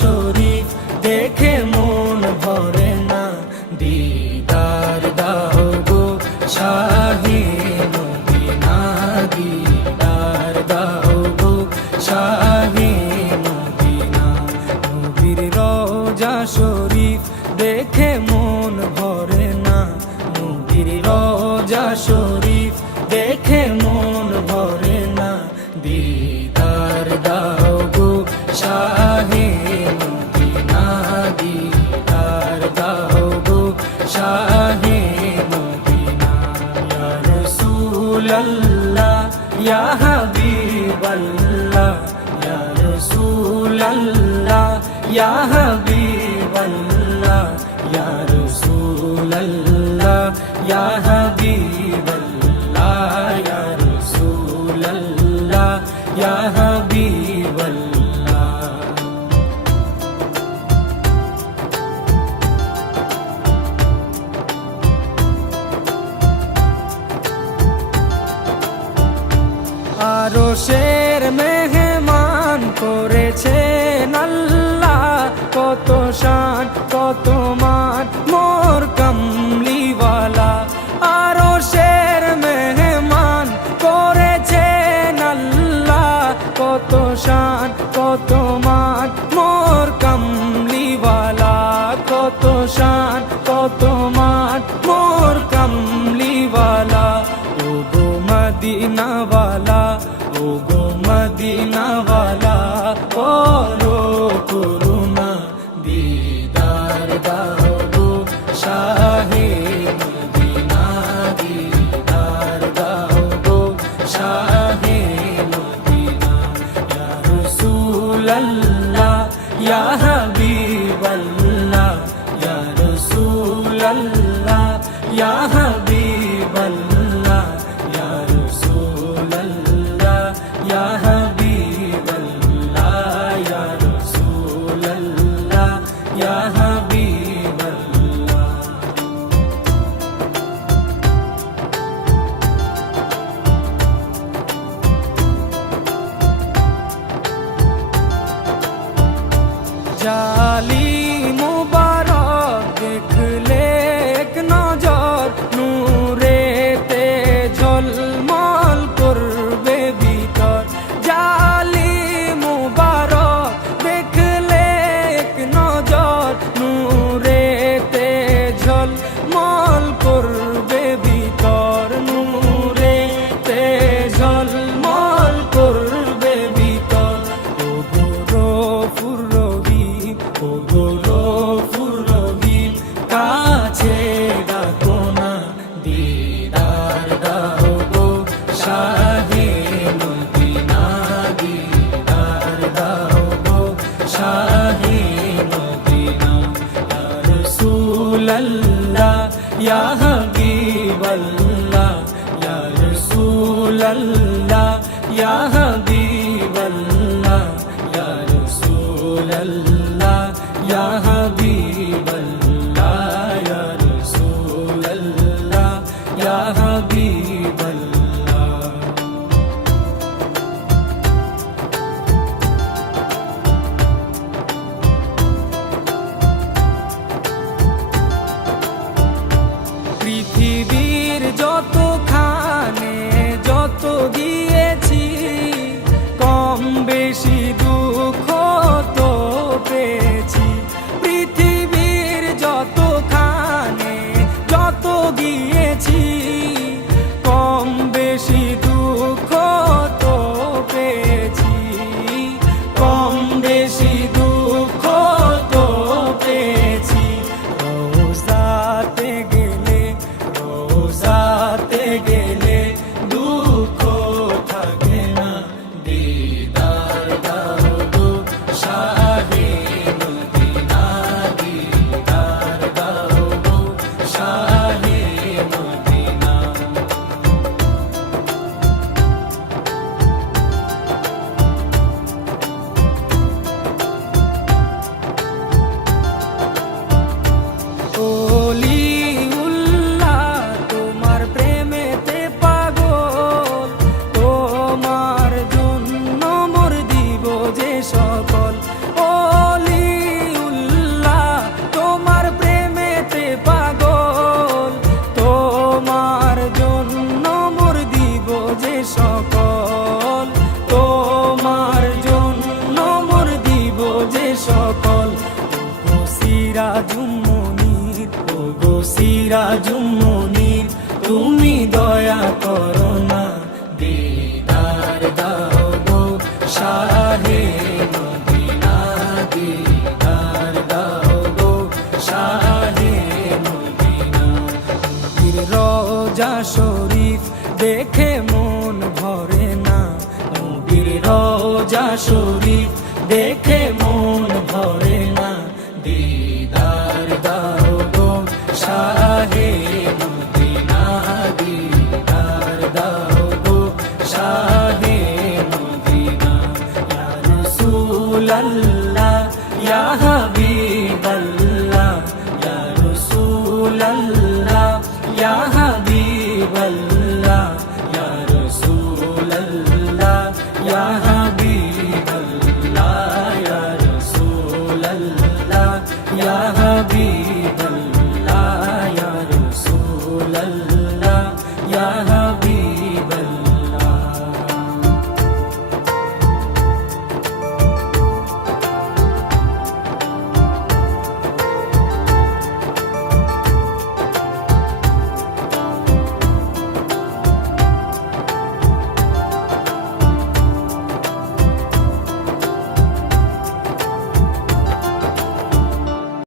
শরীফ দেখে মন ভরে না, দিদার দাও গো শাহে মদিনা, দিদার দাও গো শাহে মদিনা। নবীর রওজা শরীফ দেখে মন ভরে না, নবীর রওজা শরীফ দেখে মন ভরে না, দিদার দাও গো শাহে মদিনা, দিদার দাও গো শাহে মদিনা। ইয়া রাসূলাল্লাহ ইয়া হাবিবাল্লাহ, ইয়া রাসূলাল্লাহ ইয়া হাবিবাল্লাহ, ইয়া রাসূলাল্লাহ ইয়া হাবিবাল্লাহ, ইয়া রাসূলাল্লাহ ইয়া হাবিবাল্লাহ। আরশের মেহমান করেছেন আল্লাহ, কত শান কত মান মোর কামলিওয়ালা। আরশের মেহমান করেছেন আল্লাহ, কত শান কত মান মোর কামলিওয়ালা, কত শান কত মান মোর কামলিওয়ালা। ও গো মদিনাওয়ালা, ও গো মদিনাওয়ালা, করো করুণা, দিদার দাও গো শাহে মদিনা, দিদার দাও গো শাহে মদিনা। ইয়া রাসূলাল্লাহ ইয়া হাবিবাল্লাহ, ইয়া রাসূলাল্লাহ ইয়া হাবিবাল্লাহ, ইয়া রাসূলাল্লাহ ইয়া হাবিবাল্লাহ, ইয়া রাসূলাল্লাহ ইয়া হাবিবাল্লাহ। জালি মুবারক দেখলে এক নজর, নূরেতে ঝলমল করবে ভিতর। জালি মুবারক দেখলে এক নজর, নূরেতে ঝলমল করবে ভিতর, নূরেতে ঝলমল করবে ভিতর। ও গো গফুর রহিম, ও গো গফুর রহিম, কাছে ডাকো না, দিদার দাও গো শাহে মদিনা, দিদার দাও গো শাহে মদিনা। ইয়া রাসূলাল্লাহ ইয়া হাবিবাল্লাহ, ইয়া রাসূলাল্লাহ ইয়া হাবিবাল্লাহ, ইয়া রাসূলাল্লাহ ইয়া হাবিবাল্লাহ, ইয়া রাসূলাল্লাহ ইয়া হাবিবাল্লাহ। পৃথিবীর যতখানে যত দিয়েছি, কম বেশি দুঃখ তো পেয়েছি। পৃথিবী সকল ওগো সিরাজুম মুনির, ওগো সিরাজুম মুনির, তুমি দয়া করো না, দিদার দাও গো শাহে মদিনা, দিদার দাও গো শাহে মদিনা। নবীর রওজা শরীফ দেখে মন ভরে না, নবীর রওজা শরীফ দেখে মন ভরে না, দিদার দাও গো শাহে মদিনা, দিদার দাও গো শাহে মদিনা। ইয়া রাসূলাল্লাহ ইয়া হাবিবাল্লাহ, ইয়া রাসূলাল্লাহ ইয়া হাবিবাল্লাহ, ইয়া রাসূলাল্লাহ ইয়া হাবিবাল্লাহ, ইয়া রাসূলাল্লাহ ইয়া